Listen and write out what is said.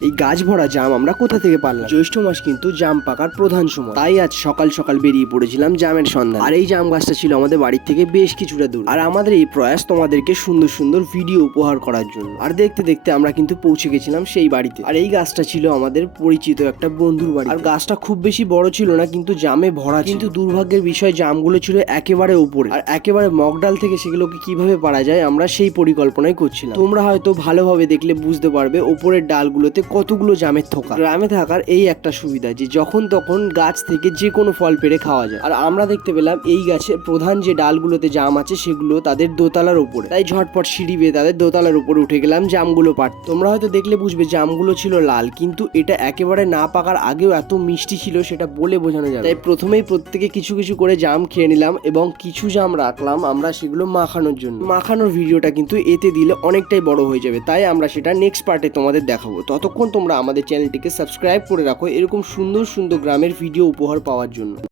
এই গাছ ভরা জাম আমরা কোথা থেকে পারলাম? জ্যৈষ্ঠ মাস কিন্তু জাম পাকার প্রধান সময়, তাই আজ সকাল সকাল বেরিয়ে পড়েছিলাম জামের সন্ধান। আর এই জাম গাছটা ছিল আমাদের বাড়ির থেকে বেশ কিছুটা দূর। আর আমাদের এই প্রয়াস তোমাদেরকে সুন্দর সুন্দর ভিডিও উপহার করার জন্য। আর দেখতে দেখতে আমরা কিন্তু পৌঁছে গেছিলাম সেই বাড়িতে। আর এই গাছটা ছিল আমাদের পরিচিত একটা বন্ধুর বাড়ি। আর গাছটা খুব বেশি বড় ছিল না, কিন্তু জামে ভরা। কিন্তু দুর্ভাগ্যের বিষয় জামগুলো ছিল একেবারে উপরে, আর একেবারে মগডাল থেকে সেগুলোকে কিভাবে পারা যায় আমরা সেই পরিকল্পনাই করছিলাম। তোমরা হয়তো ভালোভাবে দেখলে বুঝতে পারবে ওপরের ডালগুলোতে কতগুলো জামের থোকা। গ্রামে থাকার এই একটা সুবিধা যে যখন তখন গাছ থেকে যে কোনো ফল পেড়ে খাওয়া যায়। আর আমরা দেখতে পেলাম এই গাছের প্রধান যে ডালগুলোতে জাম আছে সেগুলো তাদের দোতলার উপরে, তাই ঝটপট সিঁড়ি বেয়ে তাদের দোতলার উপরে উঠে গেলাম জামগুলো পাড়তে। তোমরা হয়তো দেখলে বুঝবে জামগুলো ছিল লাল, কিন্তু এটা একেবারে না পাকার আগেও এত মিষ্টি ছিল সেটা বলে বোঝানো যাবে। তাই প্রথমেই প্রত্যেকে কিছু কিছু করে জাম খেয়ে নিলাম এবং কিছু জাম রাখলাম আমরা সেগুলো মাখানোর জন্য। মাখানোর ভিডিওটা কিন্তু এতে দিলে অনেকটাই বড় হয়ে যাবে, তাই আমরা সেটা নেক্সট পার্টে তোমাদের দেখাবো। ততক্ষণ তোমরা আমাদের চ্যানেলটিকে সাবস্ক্রাইব করে রাখো এরকম সুন্দর সুন্দর গ্রামের ভিডিও উপহার পাওয়ার জন্য।